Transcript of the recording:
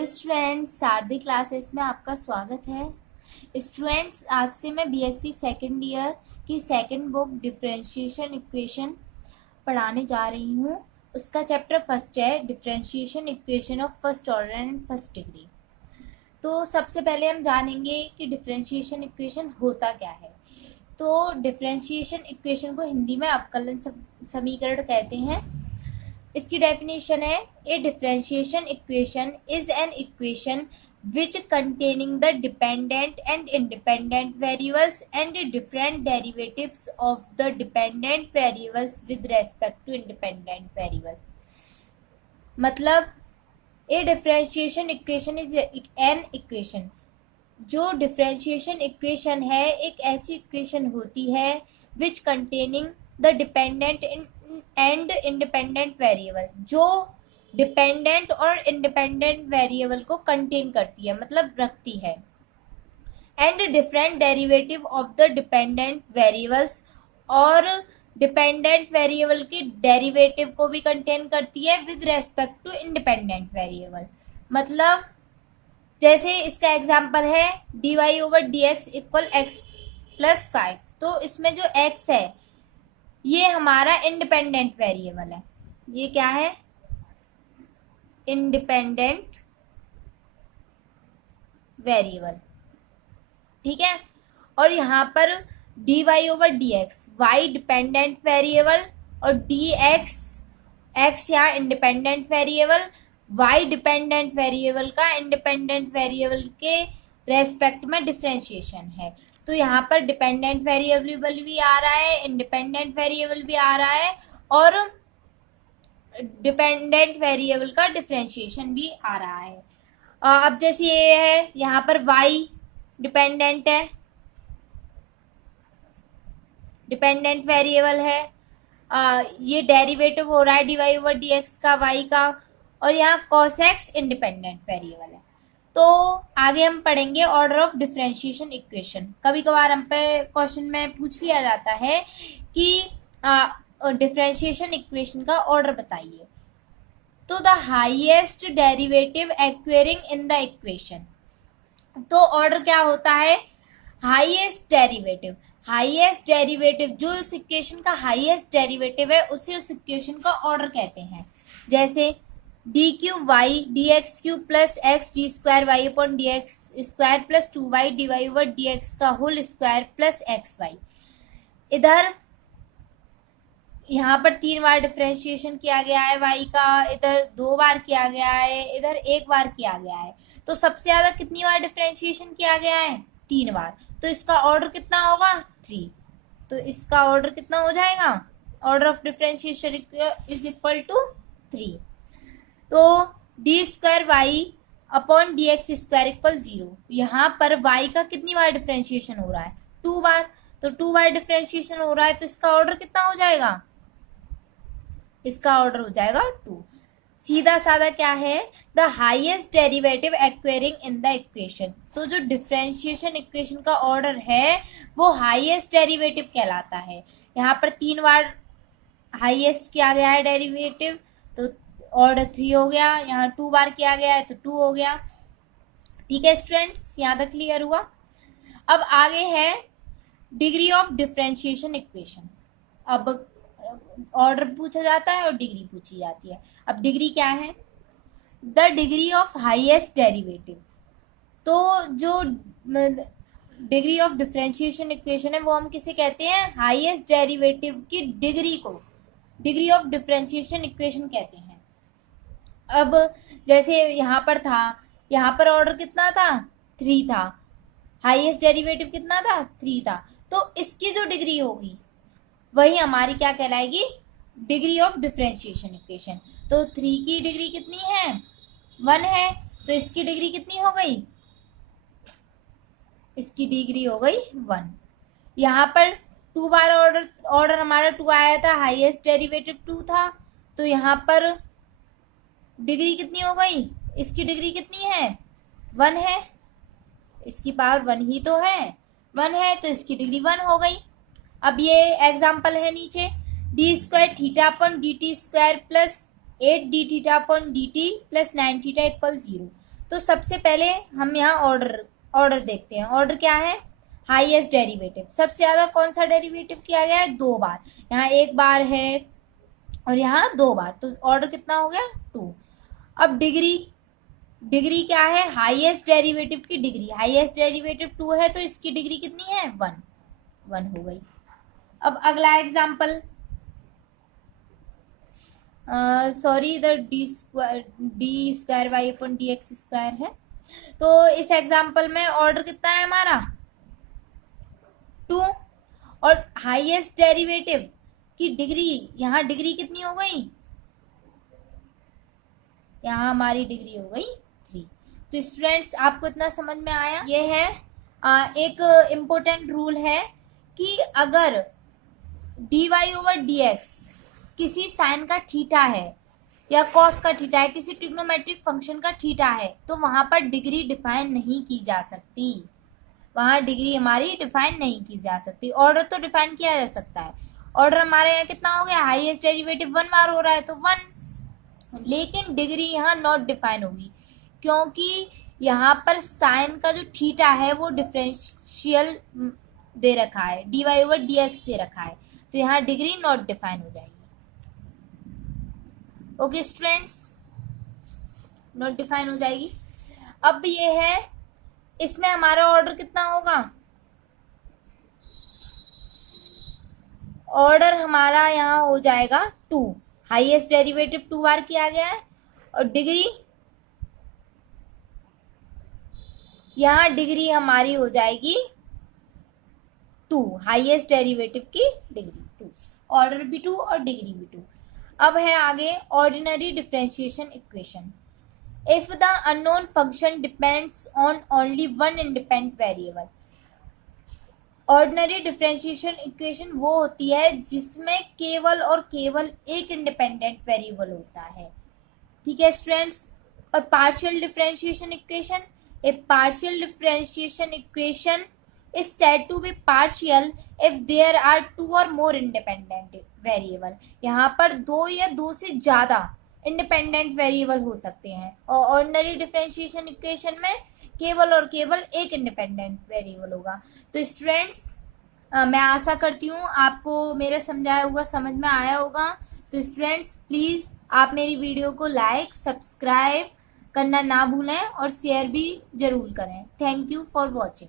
Hello students, सारदी classes में आपका स्वागत है। स्टूडेंट्स, आज से मैं बीएससी सेकेंड ईयर की सेकेंड बुक डिफरेंशिएशन इक्वेशन पढ़ाने जा रही हूँ। उसका चैप्टर फर्स्ट है differentiation equation of first order and first degree. तो सबसे पहले हम जानेंगे कि डिफरेंशिएशन इक्वेशन होता क्या है। तो डिफरेंशिएशन इक्वेशन को हिंदी में अवकलन समीकरण कहते हैं। इसकी डेफिनेशन है, a differentiation equation is an equation which containing the dependent and independent variables and the different derivatives of the dependent variables with respect to independent variables। मतलब a differentiation equation is an equation, जो differentiation equation है एक ऐसी equation होती है which containing the dependent and independent variable, जो dependent और independent variable को कंटेन करती है, मतलब रखती है, and different derivative of the dependent variables, और डिपेंडेंट वेरिएबल की डेरिवेटिव को भी कंटेन करती है with respect to independent variable. मतलब जैसे इसका एग्जांपल है dy over dx equal x plus 5। तो इसमें जो x है ये हमारा इंडिपेंडेंट वेरिएबल है। ये क्या है? इंडिपेंडेंट वेरिएबल, ठीक है। और यहाँ पर dy over dx y dependent variable और dx x यहाँ independent variable, y dependent variable का इंडिपेंडेंट वेरिएबल के रेस्पेक्ट में डिफरेंशिएशन है। तो यहाँ पर डिपेंडेंट वेरिएबल भी आ रहा है, इंडिपेंडेंट वेरिएबल भी आ रहा है, और डिपेंडेंट वेरिएबल का डिफरेंशिएशन भी आ रहा है। अब जैसे ये है, यहाँ पर y डिपेंडेंट है, डिपेंडेंट वेरिएबल है, ये डेरिवेटिव हो रहा है dy ओवर dx का y का, और यहाँ cos x इंडिपेंडेंट वेरिएबल है। तो आगे हम पढ़ेंगे ऑर्डर ऑफ डिफरेंशिएशन इक्वेशन। कभी कभार हम पे क्वेश्चन में पूछ लिया जाता है कि डिफरेंशिएशन इक्वेशन का ऑर्डर बताइए। तो the highest derivative acquiring in the equation. तो ऑर्डर क्या होता है? Highest derivative. हाईएस्ट डेरिवेटिव जो इस इक्वेशन का हाईएस्ट डेरिवेटिव है उसे उस इक्वेशन का ऑर्डर कहते हैं। जैसे D cube Y D X cube plus X D square Y upon D x square plus 2y D Y over D X का whole square plus X Y. इधर यहाँ पर 3 बार डिफरेंशिएशन किया गया है y का, इधर 2 बार किया गया है, इधर 1 बार किया गया है। तो सबसे ज्यादा कितनी बार डिफरेंशिएशन किया गया है? 3 बार। तो इसका ऑर्डर कितना होगा? 3। तो इसका ऑर्डर कितना हो जाएगा? Order of differentiation is equal to 3। तो d square Y upon D x square equal 0। यहाँ पर y का कितनी बार डिफरेंशिएशन हो रहा है? 2 बार। तो 2 बार डिफरेंशिएशन हो रहा है, तो इसका ऑर्डर कितना हो जाएगा? इसका ऑर्डर हो जाएगा 2। सीधा साधा क्या है? The highest derivative acquiring in the equation. तो जो डिफरेंशिएशन इक्वेशन का ऑर्डर है वो हाईएस्ट डेरिवेटिव कहलाता है। यहाँ पर 3 बार हाईएस्ट किया गया है डेरिवेटिव, तो ऑर्डर 3 हो गया। यहाँ 2 बार किया गया है तो 2 हो गया। ठीक है स्टूडेंट्स, यहाँ तक क्लियर हुआ। अब आगे है डिग्री ऑफ डिफरेंशिएशन इक्वेशन। अब ऑर्डर पूछा जाता है और डिग्री पूछी जाती है। अब डिग्री क्या है? The degree of highest derivative. तो जो डिग्री ऑफ डिफरेंशिएशन इक्वेशन है वो हम किसे कहते हैं? हाईएस्ट डेरिवेटिव की डिग्री को डिग्री ऑफ डिफरेंशिएशन इक्वेशन कहते हैं। अब जैसे यहाँ पर था, यहाँ पर ऑर्डर कितना था? 3 था। हाईएस्ट डेरिवेटिव कितना था? 3 था। तो इसकी जो डिग्री होगी वही हमारी क्या कहलाएगी? Degree of differentiation equation. तो 3 की डिग्री कितनी है? 1 है। तो इसकी डिग्री कितनी हो गई? इसकी डिग्री हो गई 1। यहाँ पर 2 बार ऑर्डर हमारा 2 आया था, हाईएस्ट डेरिवेटिव 2 था। तो यहाँ पर डिग्री कितनी हो गई? इसकी डिग्री कितनी है? 1 है। इसकी पावर 1 ही तो है, 1 है, तो इसकी डिग्री 1 हो गई। अब ये एग्जाम्पल है नीचे, D square theta upon D T square plus 8 D theta upon D T plus 9 theta equal 0। तो सबसे पहले हम यहाँ ऑर्डर देखते हैं। ऑर्डर क्या है? Highest derivative. सबसे ज्यादा कौन सा डेरिवेटिव किया गया है? 2 बार। यहाँ 1 बार है और यहाँ 2 बार, तो ऑर्डर कितना हो गया? 2। अब डिग्री क्या है? हाईएस्ट डेरिवेटिव की डिग्री। हाईएस्ट डेरिवेटिव 2 है तो इसकी डिग्री कितनी है? 1 हो गई। अब अगला एग्जाम्पल, सॉरी, इधर d square Y upon D x square है। तो इस एग्जाम्पल में ऑर्डर कितना है हमारा? 2। और हाईएस्ट डेरिवेटिव की डिग्री, यहाँ डिग्री कितनी हो गई? यहाँ हमारी डिग्री हो गई 3। तो स्टूडेंट्स आपको इतना समझ में आया? ये है एक इम्पोर्टेंट रूल है कि अगर dy ओवर dx किसी साइन का थीटा है या कॉस का थीटा है, किसी ट्रिग्नोमेट्रिक फंक्शन का थीटा है, तो वहां पर डिग्री डिफाइन नहीं की जा सकती। वहां डिग्री हमारी डिफाइन नहीं की जा सकती। ऑर्डर तो डिफाइन किया जा सकता है। ऑर्डर हमारे यहाँ कितना हो गया? हाईएस्ट डेरिवेटिव 1 बार हो रहा है तो 1, लेकिन डिग्री यहाँ नॉट डिफाइन होगी क्योंकि यहाँ पर साइन का जो थीटा है वो डिफरेंशियल दे रखा है, dy ओवर dx दे रखा है, तो यहाँ डिग्री नॉट डिफाइन हो जाएगी। ओके स्टूडेंट्स, नॉट डिफाइन हो जाएगी। अब ये है, इसमें हमारा ऑर्डर कितना होगा? ऑर्डर हमारा यहाँ हो जाएगा 2। हाईएस्ट डेरिवेटिव 2 बार किया गया है और डिग्री, यहाँ डिग्री हमारी हो जाएगी 2। हाईएस्ट डेरिवेटिव की डिग्री 2, ऑर्डर भी 2 और डिग्री भी 2। अब है आगे ordinary differentiation equation. If the unknown function depends on only one independent variable. Ordinary differentiation equation वो होती है जिसमें केवल और केवल एक इंडिपेंडेंट वेरिएबल होता है। ठीक है स्टूडेंट्स। और partial differentiation equation, A partial differentiation equation is said to be partial if there are 2 or more independent variable। यहाँ पर 2 या 2 से ज्यादा इंडिपेंडेंट वेरिएबल हो सकते हैं और ऑर्डिनरी डिफरेंशिएशन इक्वेशन में केवल और केवल एक इंडिपेंडेंट वेरिएबल होगा। तो स्टूडेंट्स मैं आशा करती हूँ आपको मेरा समझाया हुआ समझ में आया होगा। तो स्टूडेंट्स प्लीज आप मेरी वीडियो को लाइक सब्सक्राइब करना ना भूलें और शेयर भी जरूर करें। Thank you for watching.